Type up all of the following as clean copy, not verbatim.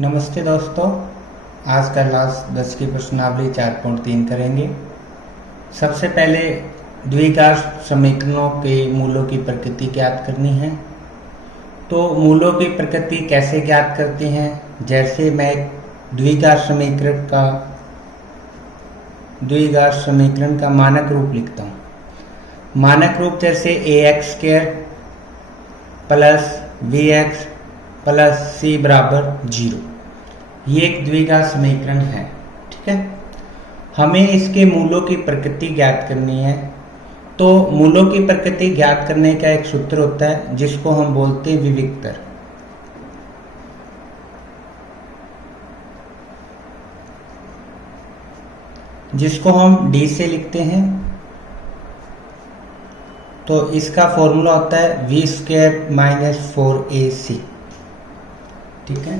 नमस्ते दोस्तों, आज का क्लास 10 की प्रश्नावली 4.3 करेंगे। सबसे पहले द्विघात समीकरणों के मूलों की प्रकृति ज्ञात करनी है। तो मूलों की प्रकृति कैसे ज्ञात करते हैं? जैसे मैं एक द्विघात समीकरण का मानक रूप लिखता हूँ। मानक रूप जैसे ax² plus bx plus c बराबर 0, ये एक द्विघात समीकरण है। ठीक है, हमें इसके मूलों की प्रकृति ज्ञात करनी है। तो मूलों की प्रकृति ज्ञात करने का एक सूत्र होता है जिसको हम बोलते हैं विविक्तर। जिसको हम d से लिखते हैं। तो इसका फॉर्मूला होता है v² - 4ac। ठीक है,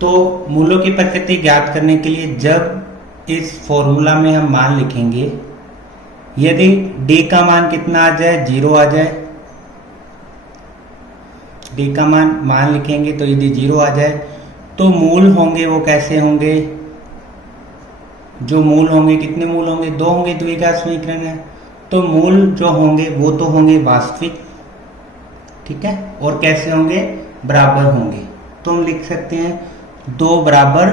तो मूलों की प्रकृति ज्ञात करने के लिए जब इस फॉर्मूला में हम मान लिखेंगे, यदि d का मान कितना आ जाए, 0 आ जाए, d का मान लिखेंगे तो यदि 0 आ जाए तो मूल होंगे वो कैसे होंगे? जो मूल होंगे, कितने मूल होंगे? 2 होंगे, द्विघात समीकरण है। तो मूल जो होंगे वो तो होंगे वास्तविक। ठीक है, और कैसे होंगे? बराबर होंगे। तो हम लिख सकते हैं 2 बराबर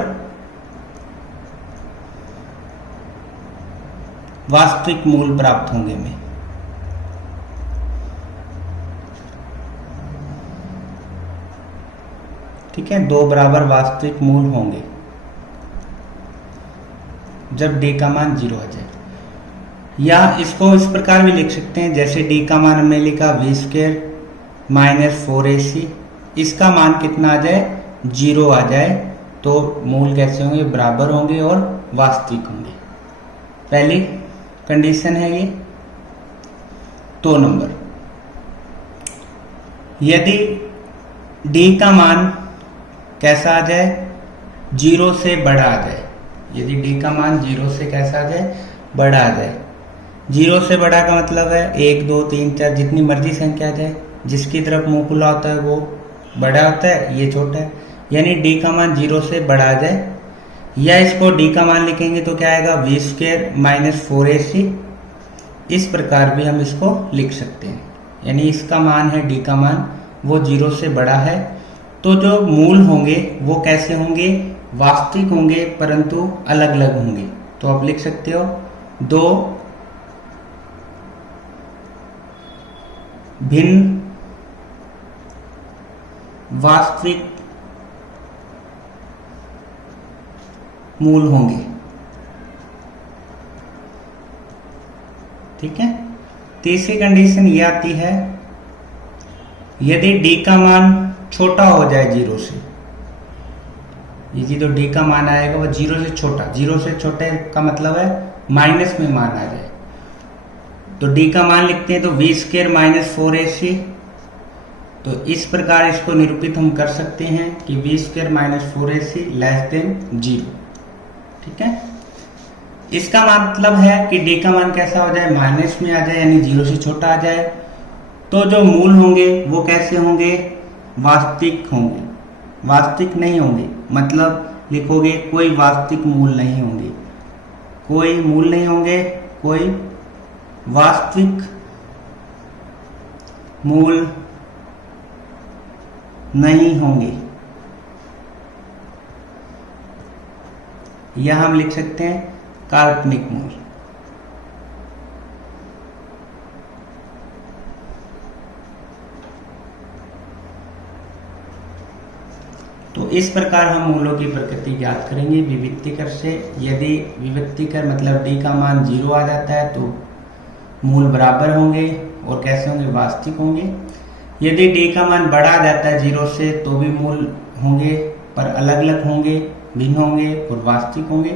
वास्तविक मूल प्राप्त होंगे में। ठीक है, 2 बराबर वास्तविक मूल होंगे जब d का मान 0 आ जाए। या इसको इस प्रकार भी लिख सकते हैं, जैसे d का मान हमने लिखा v² - 4ac, इसका मान कितना आ जाए? 0 आ जाए, तो मूल कैसे होंगे? बराबर होंगे और वास्तविक होंगे। पहली कंडीशन है ये। 2 नंबर, यदि d का मान कैसा आ जाए? 0 से बड़ा आ जाए। यदि d का मान 0 से कैसा आ जाए? बड़ा आ जाए। 0 से बड़ा का मतलब है 1, 2, 3, 4 जितनी मर्जी संख्या आ जाए, जिसकी तरफ मुंह खुला होता है वो बड़ा होता है, ये छोटा है। यानी d का मान 0 से बड़ा आ जाए। या इसको d का मान लिखेंगे तो क्या आएगा? v² - 4ac। इस प्रकार भी हम इसको लिख सकते हैं। यानी इसका मान है, d का मान वो 0 से बड़ा है। तो जो मूल होंगे वो कैसे होंगे? वास्तविक होंगे, परंतु अलग अलग होंगे। तो आप लिख सकते हो 2 भिन्न वास्तविक मूल होंगे। ठीक है, तीसरी कंडीशन ये आती है, यदि d का मान छोटा हो जाए 0 से। यदि तो d का मान आएगा वो 0 से छोटा, 0 से छोटे का मतलब है माइनस में मान आ जाए। तो d का मान लिखते हैं तो v² - 4ac। तो इस प्रकार इसको निरूपित हम कर सकते हैं कि v² - 4ac < 0। ठीक है, इसका मतलब है कि d का मान कैसा हो जाए? माइनस में आ जाए, यानी 0 से छोटा आ जाए। तो जो मूल होंगे वो कैसे होंगे? वास्तविक होंगे। वास्तविक नहीं होंगे, मतलब लिखोगे कोई वास्तविक मूल नहीं होंगे। कोई मूल नहीं होंगे, कोई वास्तविक मूल नहीं होंगे। या हम लिख सकते हैं काल्पनिक मूल। तो इस प्रकार हम मूलों की प्रकृति ज्ञात करेंगे विविक्तिकर से। यदि विविक्तिकर मतलब d का मान 0 आ जाता है तो मूल बराबर होंगे और कैसे होंगे? वास्तविक होंगे। यदि d का मान बड़ा आ जाता है 0 से तो भी मूल होंगे, पर अलग अलग होंगे, भिन्न होंगे और वास्तविक होंगे।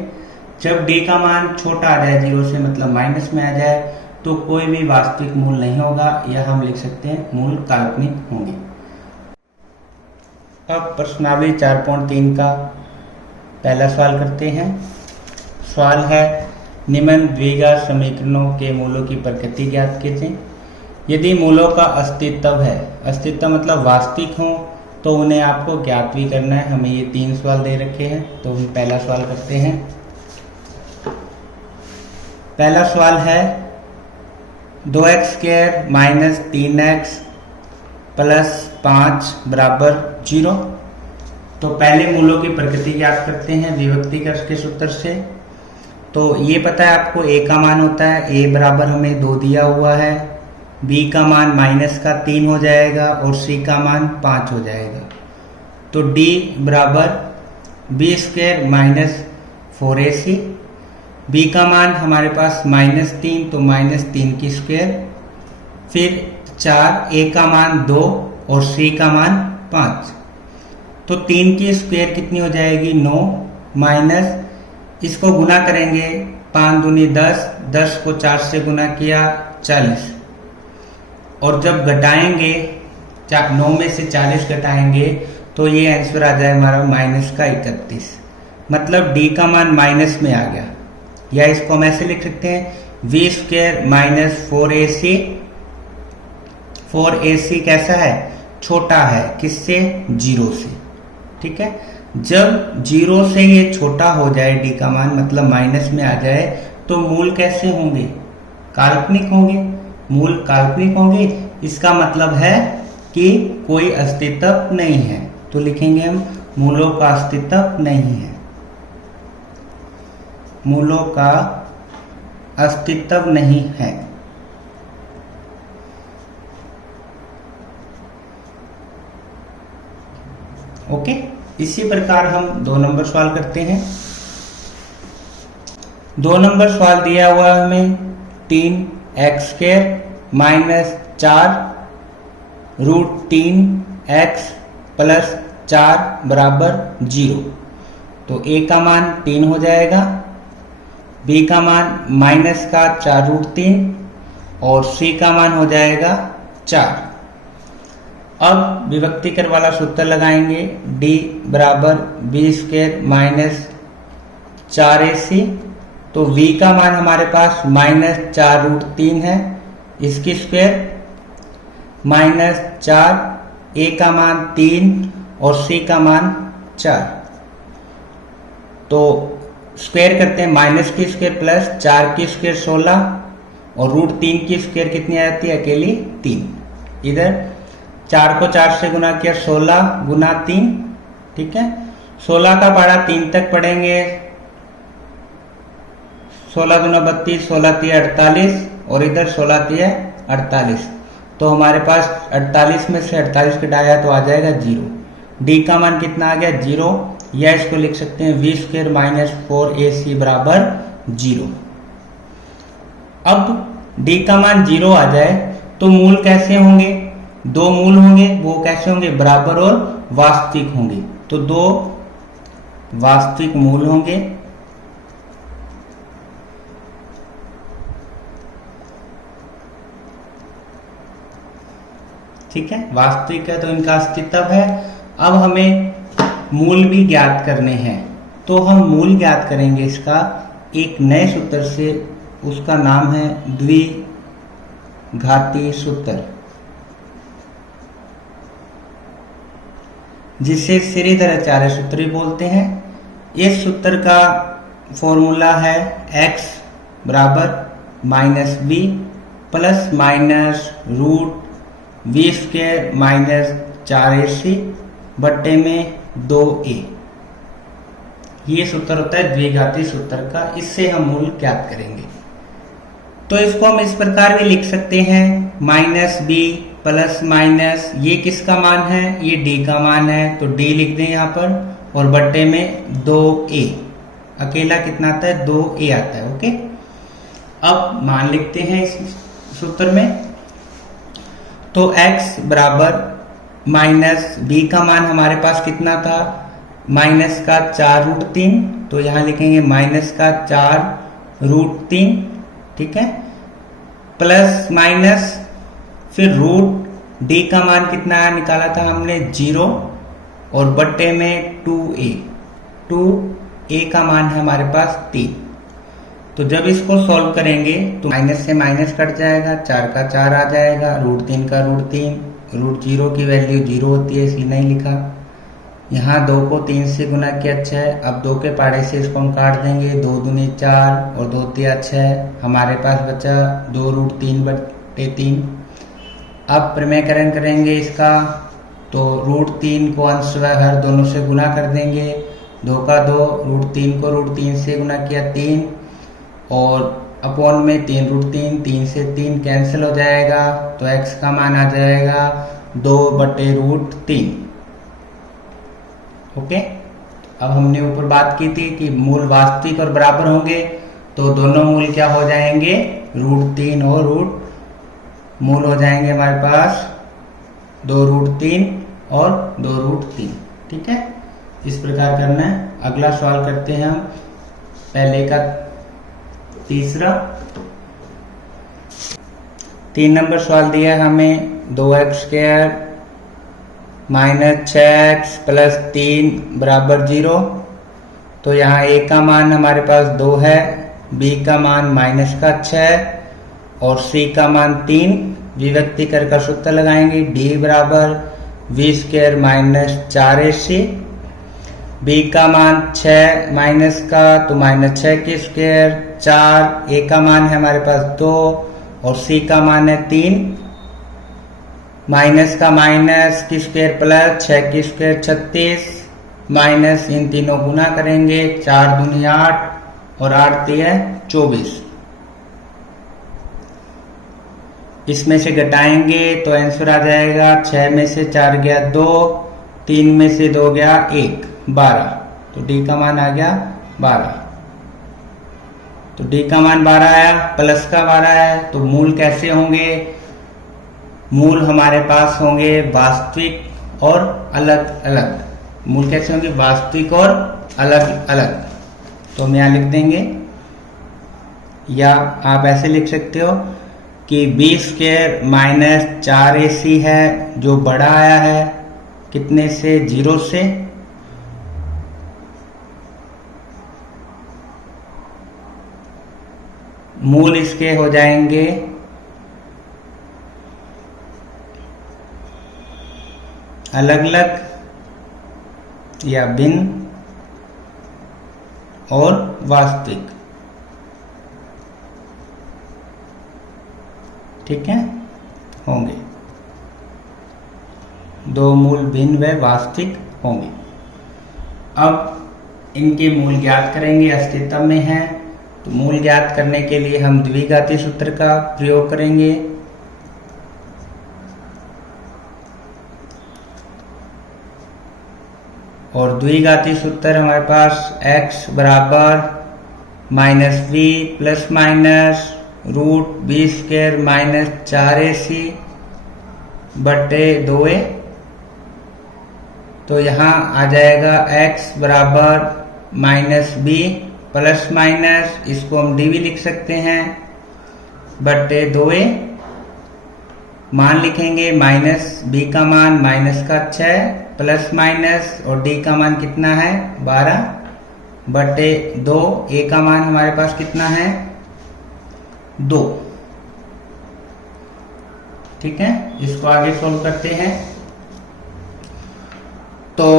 जब d का मान छोटा आ जाए 0 से, मतलब माइनस में आ जाए, तो कोई भी वास्तविक मूल नहीं होगा। या हम लिख सकते हैं मूल काल्पनिक होंगे। अब प्रश्नावली 4.3 का पहला सवाल करते हैं। सवाल है, निम्न द्विघात समीकरणों के मूलों की प्रकृति ज्ञात कीजिए। यदि मूलों का अस्तित्व है, अस्तित्व मतलब वास्तविक हो, तो उन्हें आपको ज्ञात भी करना है। हमें ये 3 सवाल दे रखे हैं, तो हम पहला सवाल करते हैं। पहला सवाल है 2x² माइनस 3x प्लस 5 बराबर 0। तो पहले मूलों की प्रकृति ज्ञात करते हैं विभक्तिकर्ष के सूत्र से। तो ये पता है आपको a का मान होता है, a बराबर हमें 2 दिया हुआ है, b का मान माइनस का 3 हो जाएगा और c का मान 5 हो जाएगा। तो d बराबर b² माइनस 4ac, b का मान हमारे पास -3 तो -3 की स्क्वायर, फिर 4, a का मान 2 और c का मान 5। तो 3 की स्क्वायर कितनी हो जाएगी 9, माइनस इसको गुना करेंगे 5 दूनी 10, 10 को 4 से गुना किया 40, और जब घटाएंगे 9 में से 40 घटाएंगे तो ये आंसर आ जाए हमारा -31। मतलब d का मान माइनस में आ गया, या इसको हम ऐसे लिख सकते हैं v² माइनस 4ac। 4ac कैसा है, छोटा है, किससे, 0 से। ठीक है, जब 0 से ये छोटा हो जाए d का मान, मतलब माइनस में आ जाए, तो मूल कैसे होंगे, काल्पनिक होंगे। मूल काल्पनिक होंगे, इसका मतलब है कि कोई अस्तित्व नहीं है। तो लिखेंगे हम मूलों का अस्तित्व नहीं है, मूलों का अस्तित्व नहीं है। ओके, इसी प्रकार हम 2 नंबर सवाल करते हैं। 2 नंबर सवाल दिया हुआ है हमें 3x² minus 4 root 3x plus 4 बराबर 0। तो a का मान 3 हो जाएगा, b का मान माइनस का 4 रूट 3 और c का मान हो जाएगा 4। अब विभक्तिकर वाला सूत्र लगाएंगे, d बराबर b² माइनस 4ac। तो v का मान हमारे पास -4 रूट 3 है, इसकी स्क्वायर माइनस 4, a का मान 3 और c का मान 4। तो स्क्वायर करते हैं, माइनस की स्क्वायर प्लस 4 की स्क्वायर 16 और रूट 3 की स्क्वायर कितनी आ जाती है, अकेली 3। इधर 4 को 4 से गुना किया, 16 गुना 3। ठीक है, 16 का पढ़ा 3 तक पढ़ेंगे, 16 दूना 32, 16 तिया 48 और इधर 16 तिया 48। तो हमारे पास 48 में से 48 घटाया तो आ जाएगा 0। d का मान कितना आ गया, 0, या इसको लिख सकते हैं v² माइनस 4ac बराबर 0। अब d का मान 0 आ जाए तो मूल कैसे होंगे, 2 मूल होंगे, वो कैसे होंगे, बराबर और वास्तविक होंगे। तो 2 वास्तविक मूल होंगे। ठीक है, वास्तविक है तो इनका अस्तित्व है। अब हमें मूल भी ज्ञात करने हैं, तो हम मूल ज्ञात करेंगे इसका एक नए सूत्र से, उसका नाम है द्विघाती सूत्र, जिसे श्रीधराचार्य सूत्र भी बोलते हैं। इस सूत्र का फॉर्मूला है x बराबर -b plus minus root v² minus 4ac बट्टे में 2a। ये सूत्र होता है द्विघाती सूत्र का, इससे हम मूल ज्ञात करेंगे। तो इसको हम इस प्रकार भी लिख सकते हैं, -b प्लस माइनस, ये किसका मान है, ये d का मान है, तो d लिख दें यहाँ पर, और बट्टे में 2a। अकेला कितना आता है, 2a आता है। ओके, अब मान लिखते हैं इस सूत्र में। तो x बराबर माइनस b का मान हमारे पास कितना था, माइनस का 4 रूट 3, तो यहां लिखेंगे माइनस का 4 रूट 3। ठीक है, प्लस माइनस, फिर रूट d का मान कितना निकाला था हमने, 0, और बट्टे में 2a। 2a का मान है हमारे पास 3। तो जब इसको सॉल्व करेंगे तो माइनस से माइनस कट जाएगा, 4 का 4 आ जाएगा, रूट 3 का रूट 3 रूट 0 की वैल्यू 0 होती है, इसलिए नहीं लिखा। यहाँ 2 को 3 से गुना किया 6, अब 2 के पाड़े से इसको हम काट देंगे, 2 दूनी 4 और 2 तिया 6, हमारे पास बचा 2 रूट 3/3। अब प्रमेयकरण करेंगे इसका, तो रूट 3 को अंश व हर दोनों से गुना कर देंगे, 2 का 2, रूट 3 को रूट 3 से गुना किया 3 और अपॉन में 3 रूट 3, 3 से 3 कैंसिल हो जाएगा, तो x का मान आ जाएगा 2/√3। ओके, अब हमने ऊपर बात की थी कि मूल वास्तविक और बराबर होंगे, तो दोनों मूल क्या हो जाएंगे, रूट 3 और रूट मूल हो जाएंगे हमारे पास 2√3 और 2√3। ठीक है, इस प्रकार करना है। अगला सवाल करते हैं हम, पहले का तीसरा। 3 नंबर सवाल दिया है हमें, 2x² माइनस 6x प्लस 3 बराबर 0। तो यहाँ a का मान हमारे पास 2 है, b का मान माइनस का 6 और c का मान 3। विभक्ति कर सूत्र लगाएंगे, d बराबर v² माइनस 4ac। b का मान 6 माइनस का, तो माइनस 6 की स्क्वायर 4, a का मान है हमारे पास 2 और c का मान है 3। माइनस का माइनस की स्क्वायर प्लस 6 की स्क्वायर 36, माइनस इन तीनों गुना करेंगे, 4 दूनी 8 और 8 तिया 24। इसमें से घटाएंगे तो आंसर आ जाएगा 6 में से 4 गया 2, 3 में से 2 गया 1, 12। तो डी का मान आ गया 12। तो डी का मान 12 आया, प्लस का 12 है, तो मूल कैसे होंगे, मूल हमारे पास होंगे वास्तविक और अलग अलग। मूल कैसे होंगे, वास्तविक और अलग अलग। तो हम यहाँ लिख देंगे, या आप ऐसे लिख सकते हो कि b² माइनस 4ac है जो बड़ा आया है कितने से, 0 से। मूल इसके हो जाएंगे अलग अलग या भिन्न और वास्तविक। ठीक है, होंगे दो मूल भिन्न व वास्तविक होंगे। अब इनके मूल ज्ञात करेंगे, अस्तित्व में है। तो मूल ज्ञात करने के लिए हम द्विघाती सूत्र का प्रयोग करेंगे। और द्विघाती सूत्र हमारे पास x बराबर minus v plus minus root b² minus 4ac बटे 2a। तो यहाँ आ जाएगा x बराबर माइनस b प्लस माइनस, इसको हम dv लिख सकते हैं, बटे 2a। मान लिखेंगे, माइनस b का मान माइनस का 6 प्लस माइनस और d का मान कितना है 12 बटे 2, a का मान हमारे पास कितना है 2। ठीक है, इसको आगे सोल्व करते हैं। तो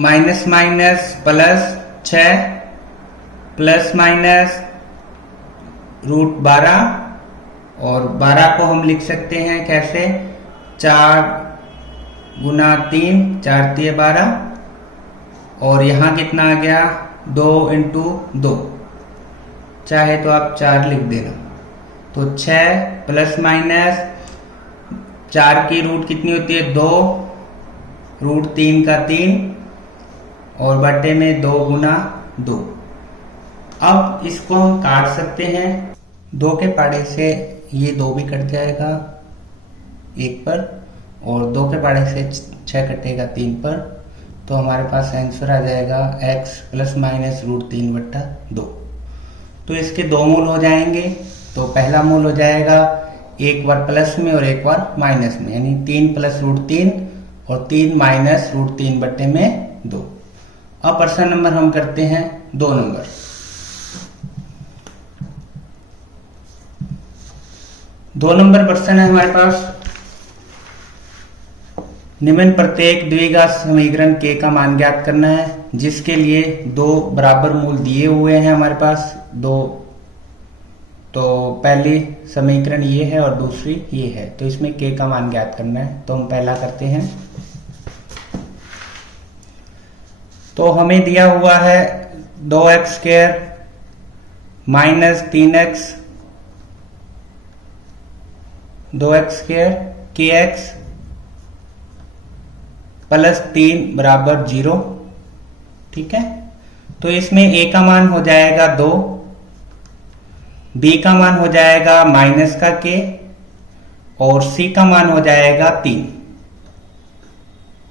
minus minus plus 6 plus minus root 12 और 12 को हम लिख सकते हैं कैसे, 4 गुना 3, 4 तिया 12 और यहाँ कितना आ गया 2 इंटू 2, चाहे तो आप 4 लिख देना। तो 6 प्लस माइनस 4 की रूट कितनी होती है 2, रूट 3 का 3 और बटे में 2 गुना 2। अब इसको हम काट सकते हैं, 2 के पाड़े से ये 2 भी कट जाएगा 1 पर और 2 के पाड़े से 6 कटेगा 3 पर। तो हमारे पास आंसर आ जाएगा x प्लस माइनस रूट 3 बट्टा 2। तो इसके 2 मूल हो जाएंगे। तो पहला मूल हो जाएगा एक बार प्लस में और एक बार माइनस में, यानी 3 प्लस रूट 3 और 3 माइनस रूट 3 बट्टे में 2। अब प्रश्न नंबर हम करते हैं 2 नंबर। 2 नंबर प्रश्न है हमारे पास, निम्न प्रत्येक द्विघात समीकरण के का मान ज्ञात करना है, जिसके लिए दो बराबर मूल दिए हुए हैं हमारे पास दो। तो पहली समीकरण ये है और दूसरी ये है, तो इसमें के का मान ज्ञात करना है। तो हम पहला करते हैं। तो हमें दिया हुआ है 2x² minus 3x 2x² kx plus 3 बराबर 0। ठीक है, तो इसमें a का मान हो जाएगा 2, b का मान हो जाएगा माइनस का k और c का मान हो जाएगा 3।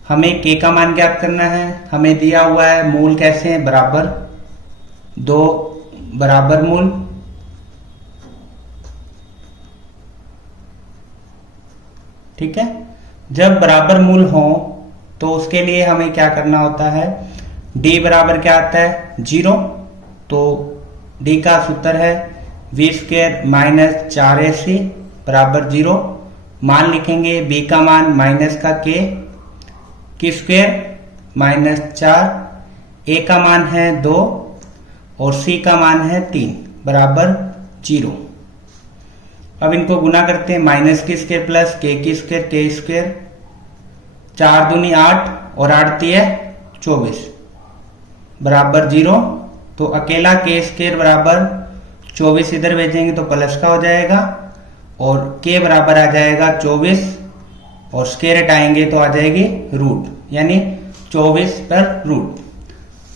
हमें k का मान ज्ञात करना है। हमें दिया हुआ है मूल कैसे हैं, बराबर, दो बराबर मूल। ठीक है, जब बराबर मूल हो तो उसके लिए हमें क्या करना होता है, d बराबर क्या आता है 0। तो d का सूत्र है v² माइनस 4ac बराबर 0। मान लिखेंगे b का मान माइनस का k² माइनस 4, a का मान है 2 और c का मान है 3 बराबर 0। अब इनको गुना करते हैं, माइनस की स्क्वायर प्लस k², 4 दूनी 8 और 8 तिये 24 बराबर 0। तो अकेला k² बराबर 24 इधर भेजेंगे तो प्लस का हो जाएगा और k बराबर आ जाएगा 24 और स्क्वायर हटाएंगे तो आ जाएगी रूट, यानी 24 पर रूट।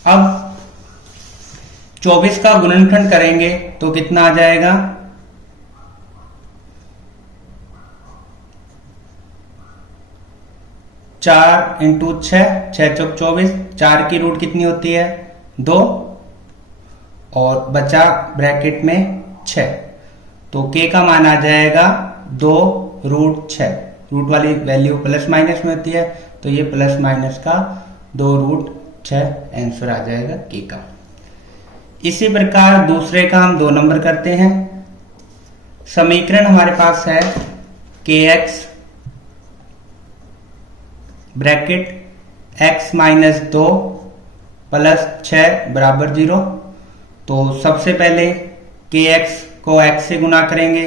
अब 24 का गुणनखंड करेंगे तो कितना आ जाएगा, 4 इंटू 6, 6 चौक 24, 4 की रूट कितनी होती है 2 और बचा ब्रैकेट में 6। तो k का मान आ जाएगा 2 रूट 6। रूट वाली वैल्यू प्लस माइनस में होती है, तो ये प्लस माइनस का 2 रूट 6 आंसर आ जाएगा k का। इसी प्रकार दूसरे का हम 2 नंबर करते हैं। समीकरण हमारे पास है kx bracket x minus 2 plus 6 बराबर 0। तो सबसे पहले kx को x से गुना करेंगे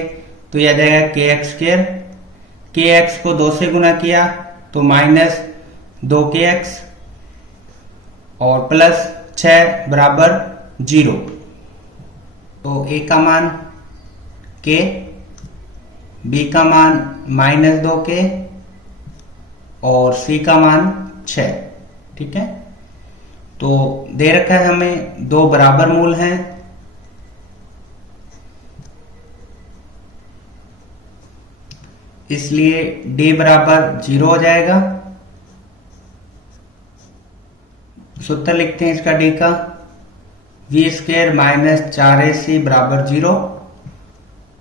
तो यह आ जाएगा kx²। kx को 2 से गुना किया तो माइनस 2kx और प्लस 6 बराबर 0। तो a का मान k, b का मान माइनस 2k और c का मान 6। ठीक है, तो दे रखा है हमें 2 बराबर मूल हैं। इसलिए d बराबर 0 हो जाएगा। सूत्र लिखते हैं इसका d का, v² माइनस 4ac बराबर 0।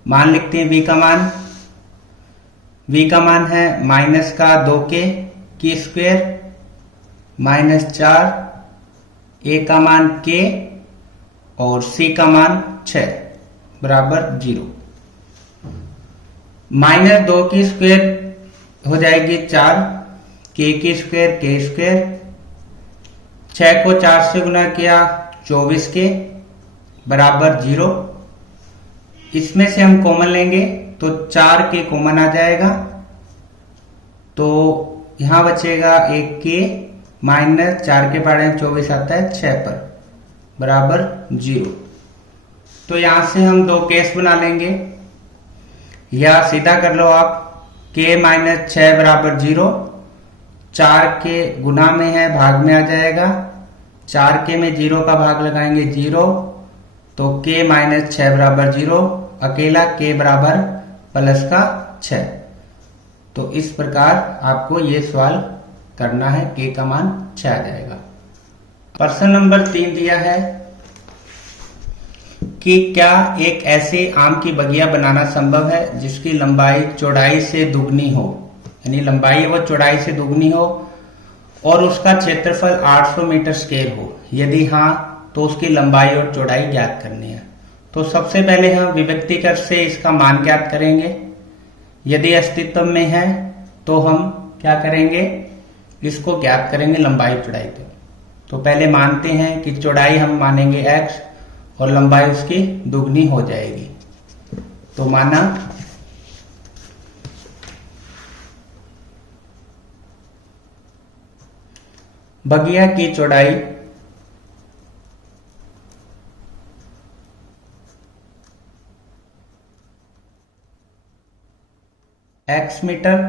मान लिखते हैं v का मान है माइनस का 2k² माइनस 4, a का मान k और c का मान 6 बराबर 0। माइनस 2 की स्क्वायर हो जाएगी 4, k², 6 को 4 से गुना किया 24k बराबर 0। इसमें से हम कॉमन लेंगे तो 4k कॉमन आ जाएगा, तो यहां बचेगा 1k माइनस 4 के पाड़े 24 आता है 6 पर बराबर 0। तो यहां से हम 2 केस बना लेंगे, या सीधा कर लो आप, k माइनस 6 बराबर 0, 4 के गुना में है भाग में आ जाएगा, 4k में 0 का भाग लगाएंगे 0, तो k माइनस 6 बराबर 0, अकेला k बराबर प्लस का 6। तो इस प्रकार आपको ये सवाल करना है, k का मान 6 आ जाएगा। प्रश्न नंबर 3 दिया है कि क्या एक ऐसे आम की बगिया बनाना संभव है जिसकी लंबाई चौड़ाई से दुगनी हो, यानी लंबाई वो चौड़ाई से दुगनी हो और उसका क्षेत्रफल 800 मीटर स्क्वायर हो। यदि हाँ तो उसकी लंबाई और चौड़ाई ज्ञात करनी है। तो सबसे पहले हम विभक्तिकर से इसका मान ज्ञात करेंगे। यदि अस्तित्व में है तो हम क्या करेंगे, इसको ज्ञात करेंगे लंबाई चौड़ाई के। तो पहले मानते हैं कि चौड़ाई हम मानेंगे x और लंबाई उसकी दुगनी हो जाएगी। तो माना बगिया की चौड़ाई x मीटर,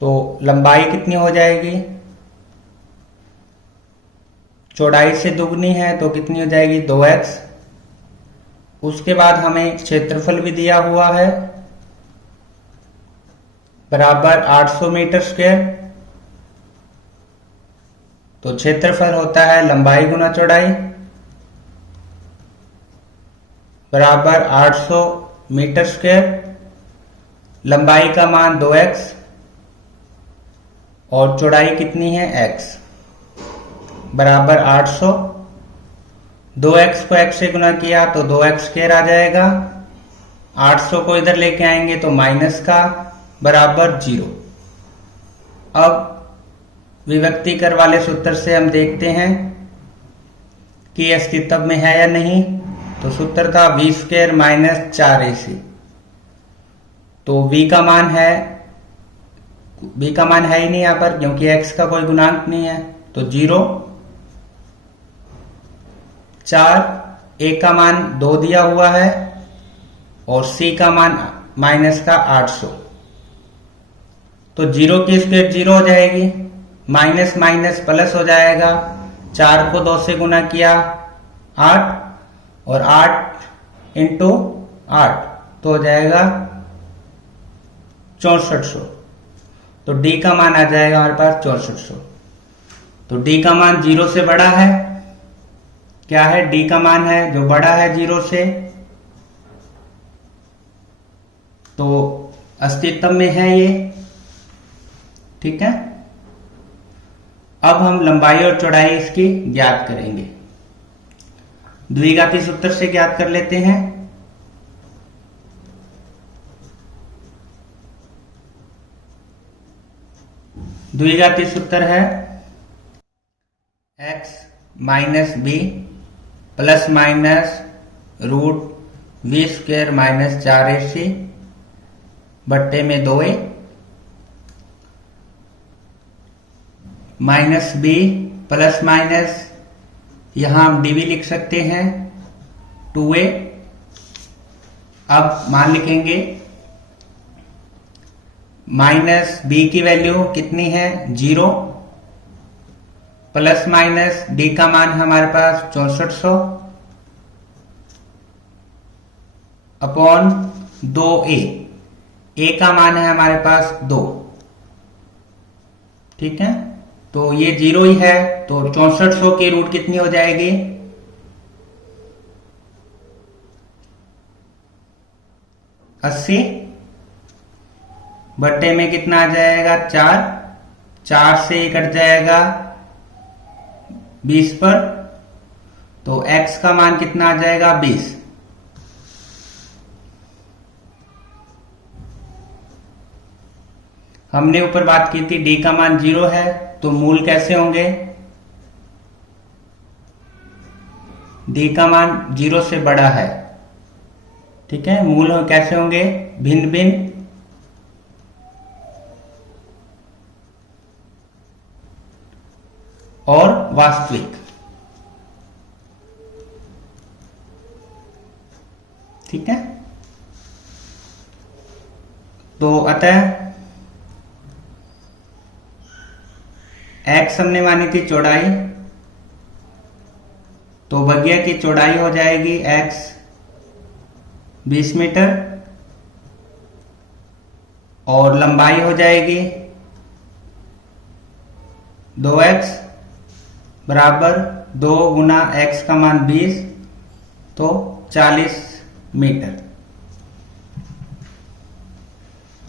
तो लंबाई कितनी हो जाएगी, चौड़ाई से दुगनी है तो कितनी हो जाएगी 2x। उसके बाद हमें क्षेत्रफल भी दिया हुआ है बराबर 800 मीटर स्क्वायर। तो क्षेत्रफल होता है लंबाई गुना चौड़ाई बराबर 800 मीटर स्क्वायर। लंबाई का मान 2x और चौड़ाई कितनी है x बराबर 800। 2x को x से गुना किया तो 2x स्क्वायर आ जाएगा। 800 को इधर लेके आएंगे तो माइनस का बराबर 0। अब विभक्ति कर वाले सूत्र से हम देखते हैं कि अस्तित्व में है या नहीं। तो सूत्र था v स्क्वायर माइनस 4ac। तो v का मान है ही नहीं यहां पर, क्योंकि x का कोई गुणांक नहीं है। तो 0, 4, a का मान 2 दिया हुआ है और c का मान माइनस का 800। तो 0 की स्क्वायर 0 हो जाएगी, माइनस माइनस प्लस हो जाएगा। 4 को 2 से गुना किया 8 और 8 इंटू 8 तो हो जाएगा 6400। तो d का मान आ जाएगा हमारे पास 6400। तो d का मान 0 से बड़ा है। क्या है, d का मान है जो बड़ा है 0 से, तो अस्तित्व में है ये। ठीक है, अब हम लंबाई और चौड़ाई इसकी ज्ञात करेंगे। द्विघाती सूत्र से ज्ञात कर लेते हैं। द्विघाती सूत्र है x minus B plus minus root v square minus 4ac बट्टे में 2a minus b plus minus यहां हम dv लिख सकते हैं 2a। अब मान लिखेंगे माइनस b की वैल्यू कितनी है 0 प्लस माइनस d का मान हमारे पास 6400 अपॉन 2a। a का मान है हमारे पास 2। ठीक है, तो ये 0 ही है, तो 6400 की रूट कितनी हो जाएगी 80 बट्टे में कितना आ जाएगा 4। 4 से ये कट जाएगा 20 पर, तो x का मान कितना आ जाएगा 20। हमने ऊपर बात की थी d का मान 0 है, तो मूल कैसे होंगे, d का मान 0 से बड़ा है। ठीक है, मूल कैसे होंगे, भिन्न भिन्न और वास्तविक। ठीक है, तो अतः x हमने मानी थी चौड़ाई, तो बगिया की चौड़ाई हो जाएगी x 20 मीटर और लंबाई हो जाएगी 2x बराबर 2 गुना x का मान 20 तो 40 मीटर।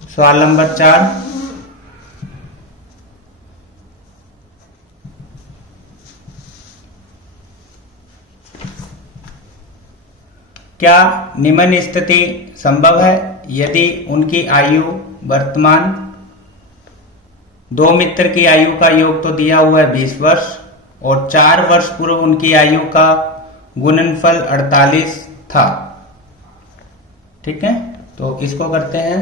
सवाल नंबर 4। क्या निम्न स्थिति संभव है यदि उनकी आयु वर्तमान दो मित्र की आयु का योग तो दिया हुआ है 20 वर्ष और 4 वर्ष पूर्व उनकी आयु का गुणनफल 48 था। ठीक है, तो इसको करते हैं।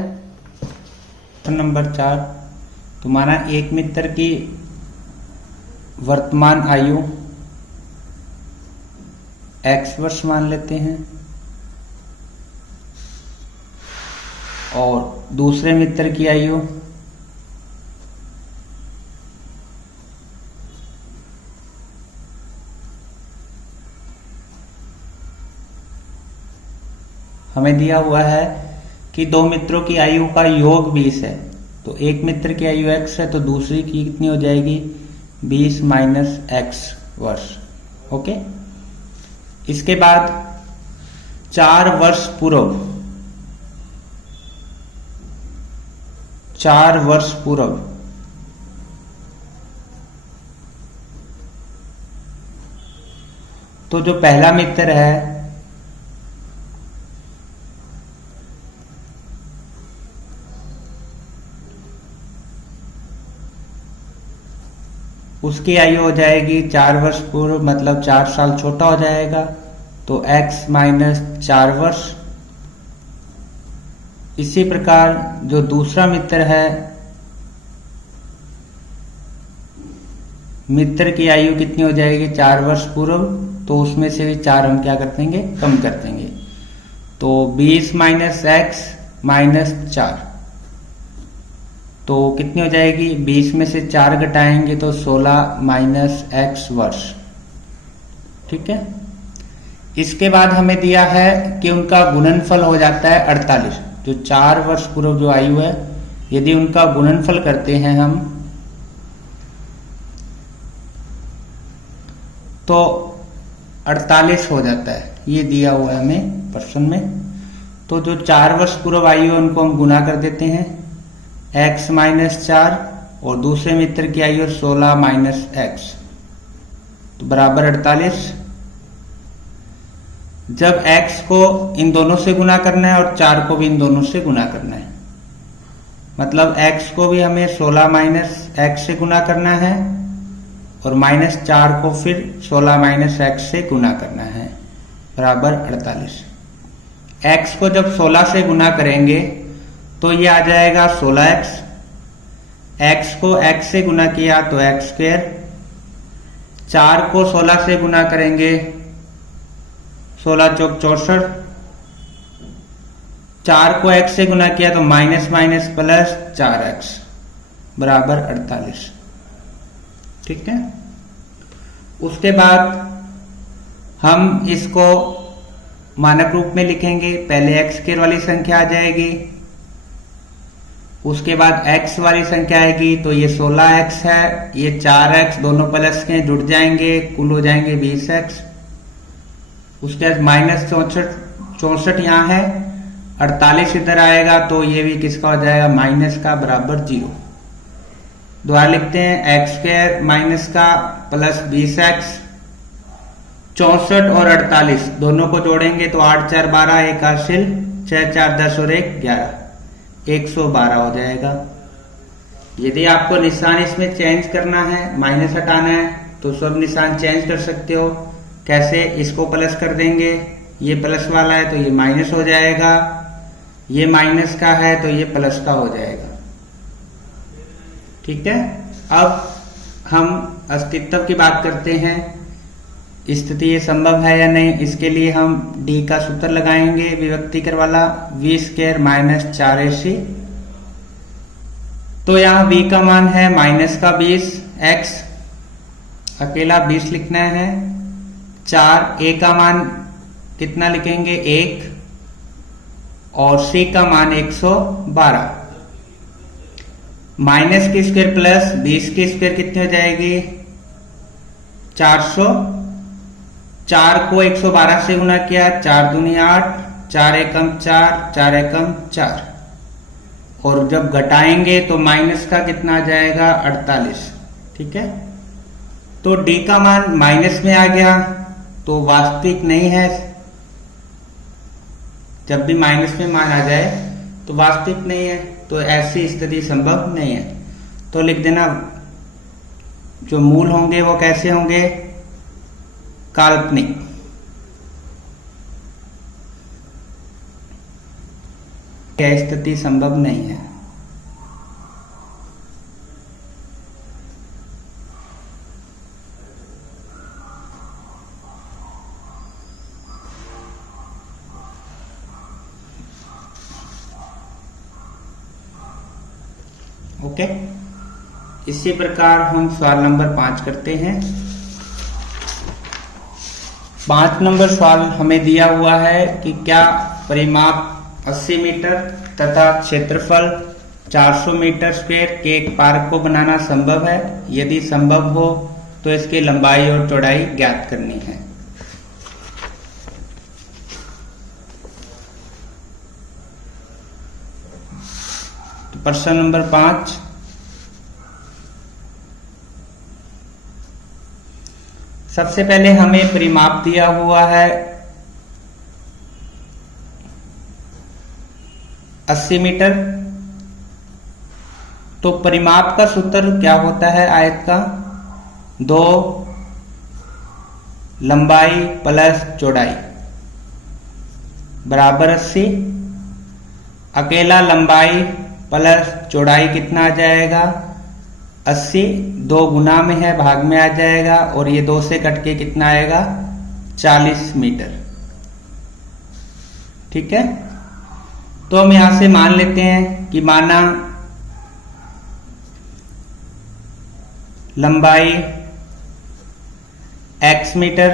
नंबर 4, तो माना एक मित्र की वर्तमान आयु x वर्ष मान लेते हैं और दूसरे मित्र की आयु हमें दिया हुआ है कि दो मित्रों की आयु का योग 20 है, तो एक मित्र की आयु x है तो दूसरी की कितनी हो जाएगी 20 माइनस x वर्ष। ओके, इसके बाद 4 वर्ष पूर्व, 4 वर्ष पूर्व तो जो पहला मित्र है उसकी आयु हो जाएगी 4 वर्ष पूर्व, मतलब 4 साल छोटा हो जाएगा, तो x माइनस 4 वर्ष। इसी प्रकार जो दूसरा मित्र है, मित्र की आयु कितनी हो जाएगी 4 वर्ष पूर्व, तो उसमें से भी 4 हम क्या कर देंगे, कम कर देंगे, तो 20 माइनस x माइनस 4, तो कितनी हो जाएगी 20 में से 4 घटाएंगे तो 16 माइनस x वर्ष। ठीक है, इसके बाद हमें दिया है कि उनका गुणनफल हो जाता है 48। जो 4 वर्ष पूर्व जो आयु है, यदि उनका गुणनफल करते हैं हम तो 48 हो जाता है, ये दिया हुआ है हमें प्रश्न में। तो जो 4 वर्ष पूर्व आयु है उनको हम गुना कर देते हैं, x माइनस 4 और दूसरे मित्र की आयु 16 माइनस x, तो बराबर 48। जब x को इन दोनों से गुना करना है और 4 को भी इन दोनों से गुना करना है, मतलब x को भी हमें 16 माइनस x से गुना करना है और माइनस 4 को फिर 16 माइनस x से गुना करना है, बराबर 48। x को जब 16 से गुना करेंगे तो ये आ जाएगा 16x, x को x से गुना किया तो x स्क्वायर, 4 को 16 से गुना करेंगे 16 चौक 64, 4 को x से गुना किया तो माइनस माइनस प्लस 4x बराबर 48। ठीक है, उसके बाद हम इसको मानक रूप में लिखेंगे। पहले x स्क्वायर वाली संख्या आ जाएगी, उसके बाद x वाली संख्या आएगी, तो ये 16x है, ये 4x दोनों प्लस के जुड़ जाएंगे, कुल हो जाएंगे 20x। उसके बाद माइनस 64 यहाँ है, 48 इधर आएगा तो ये भी किसका हो जाएगा, माइनस का, बराबर 0। दोबारा लिखते हैं, x स्क्वायर माइनस का प्लस 20x, 64 और 48 दोनों को जोड़ेंगे तो 8 4 12, एक हासिल, 6 4 10 और 1 11, 112 हो जाएगा। यदि आपको निशान इसमें चेंज करना है, माइनस हटाना है, तो सब निशान चेंज कर सकते हो। कैसे, इसको प्लस कर देंगे, ये प्लस वाला है तो ये माइनस हो जाएगा, ये माइनस का है तो ये प्लस का हो जाएगा। ठीक है, अब हम अस्तित्व की बात करते हैं, स्थिति ये संभव है या नहीं। इसके लिए हम d का सूत्र लगाएंगे, विभक्तिकर वाला, v स्क्वायर माइनस 4ac। तो यहाँ v का मान है माइनस का 20, x अकेला 20 लिखना है, 4, a का मान कितना लिखेंगे 1 और c का मान 112। माइनस की स्क्वायर प्लस 20 की स्क्वायर कितनी हो जाएगी 400। 4 को 112 से गुना किया, 4 दूनी 8, 4 एकम 4, 4 एकम 4, और जब घटाएंगे तो माइनस का कितना आ जाएगा 48। ठीक है, तो d का मान माइनस में आ गया तो वास्तविक नहीं है। जब भी माइनस में मान आ जाए तो वास्तविक नहीं है, तो ऐसी स्थिति संभव नहीं है। तो तो लिख देना जो मूल होंगे वो कैसे होंगे, काल्पनिक। यह स्थिति संभव नहीं है। ओके, इसी प्रकार हम सवाल नंबर 5 करते हैं। 5 नंबर सवाल हमें दिया हुआ है कि क्या परिमाप 80 मीटर तथा क्षेत्रफल 400 मीटर स्क्वायर के एक पार्क को बनाना संभव है। यदि संभव हो तो इसकी लंबाई और चौड़ाई ज्ञात करनी है। तो प्रश्न नंबर 5, सबसे पहले हमें परिमाप दिया हुआ है 80 मीटर। तो परिमाप का सूत्र क्या होता है आयत का, 2 लंबाई प्लस चौड़ाई बराबर 80। अकेला लंबाई प्लस चौड़ाई कितना आ जाएगा, 80। 2 गुना में है, भाग में आ जाएगा, और ये 2 से कट के कितना आएगा, 40 मीटर। ठीक है, तो हम यहां से मान लेते हैं कि माना लंबाई x मीटर,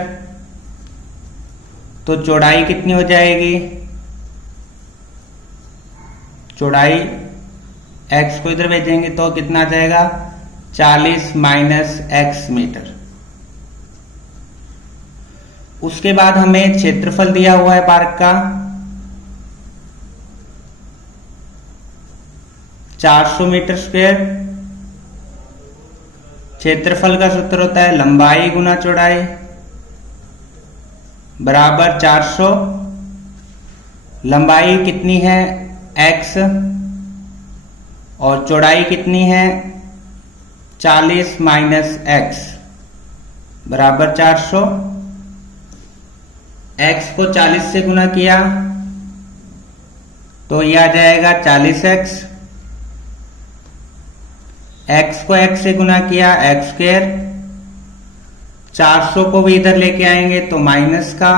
तो चौड़ाई कितनी हो जाएगी, चौड़ाई x को इधर भेजेंगे तो कितना आ जाएगा, 40 माइनस x मीटर। उसके बाद हमें क्षेत्रफल दिया हुआ है पार्क का 400 मीटर स्क्वायर। क्षेत्रफल का सूत्र होता है लंबाई गुना चौड़ाई बराबर 400। लंबाई कितनी है x और चौड़ाई कितनी है 40 माइनस x बराबर 400। x को 40 से गुना किया तो यह आ जाएगा 40x। x को x से गुना किया x स्क्वायर। 400 को भी इधर लेके आएंगे तो माइनस का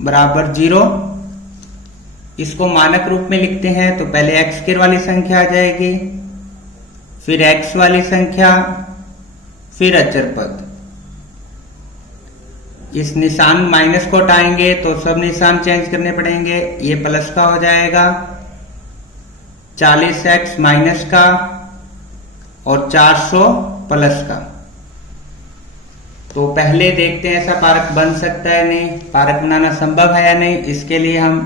बराबर 0। इसको मानक रूप में लिखते हैं तो पहले x स्क्वायर वाली संख्या आ जाएगी, फिर x वाली संख्या, फिर अचर पद। इस निशान माइनस को हटाएंगे तो सब निशान चेंज करने पड़ेंगे। ये प्लस का हो जाएगा 40x माइनस का और 400 प्लस का। तो पहले देखते हैं ऐसा पार्क बन सकता है नहीं, पार्क बनाना संभव है या नहीं। इसके लिए हम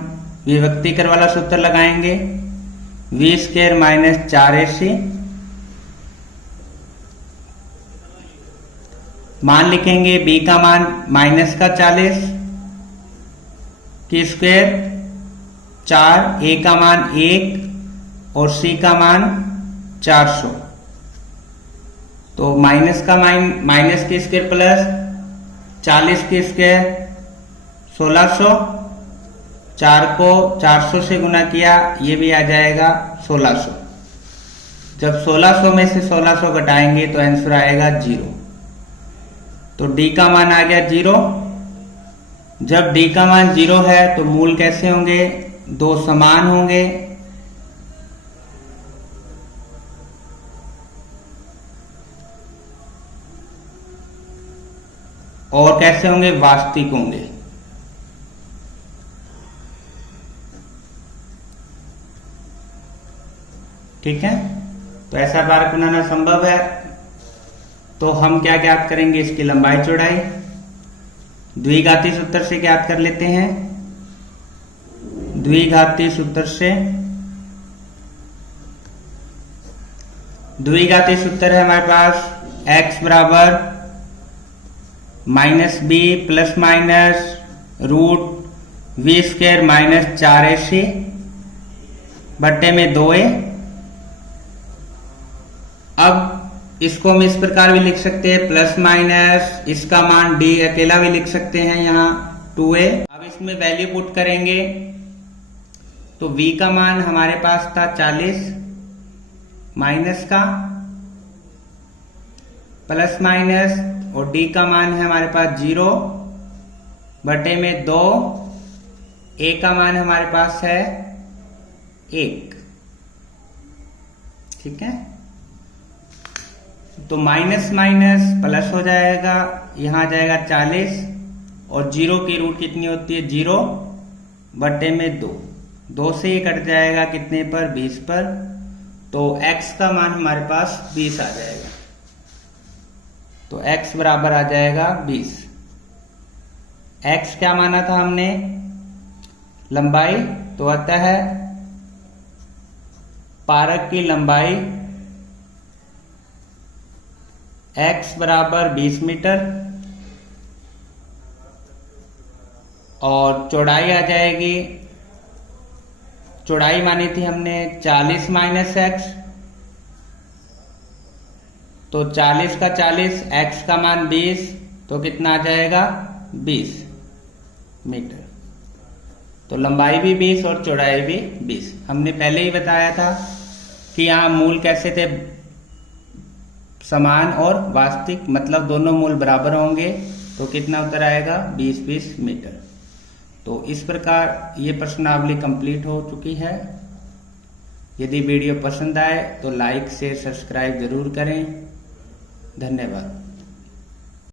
विभक्तिकर वाला सूत्र लगाएंगे, v स्क्वायर माइनस 4ac। मान लिखेंगे b का मान माइनस का 40 की स्क्वायर, 4, a का मान 1 और c का मान 400। तो माइनस का माइनस की स्क्वायर प्लस 40 की स्क्वायर 1600। 4 को 400 से गुना किया, ये भी आ जाएगा 1600। जब 1600 में से 1600 घटाएंगे तो आंसर आएगा 0। तो d का मान आ गया 0। जब d का मान 0 है तो मूल कैसे होंगे, 2 समान होंगे। और कैसे होंगे, वास्तविक होंगे। ठीक है, तो ऐसा पार्क बनाना संभव है। तो हम क्या ज्ञात करेंगे, इसकी लंबाई चौड़ाई द्विघाती सूत्र से ज्ञात कर लेते हैं। द्विघाती सूत्र से, द्विघाती सूत्र है हमारे पास x बराबर minus B plus minus root V square minus 4ac बट्टे में 2a। अब इसको हम इस प्रकार भी लिख सकते हैं प्लस माइनस इसका मान d अकेला भी लिख सकते हैं यहाँ 2a। अब इसमें वैल्यू पुट करेंगे तो v का मान हमारे पास था 40 माइनस का प्लस माइनस और d का मान है हमारे पास 0 बटे में 2, a का मान हमारे पास है 1। ठीक है, तो माइनस माइनस प्लस हो जाएगा, यहां आ जाएगा 40 और 0 की रूट कितनी होती है 0 बटे में 2 से ये कट जाएगा कितने पर 20 पर, तो x का मान हमारे पास 20 आ जाएगा। तो x बराबर आ जाएगा 20। x क्या माना था हमने लंबाई, तो आता है पारक की लंबाई x बराबर 20 मीटर और चौड़ाई आ जाएगी, चौड़ाई मानी थी हमने 40 माइनस x, तो 40 का 40 x का मान 20 तो कितना आ जाएगा 20 मीटर। तो लंबाई भी 20 और चौड़ाई भी 20। हमने पहले ही बताया था कि यहाँ मूल कैसे थे समान और वास्तविक, मतलब दोनों मूल बराबर होंगे तो कितना उत्तर आएगा 20-20 मीटर। तो इस प्रकार ये प्रश्नावली कंप्लीट हो चुकी है। यदि वीडियो पसंद आए तो लाइक शेयर सब्सक्राइब जरूर करें। धन्यवाद।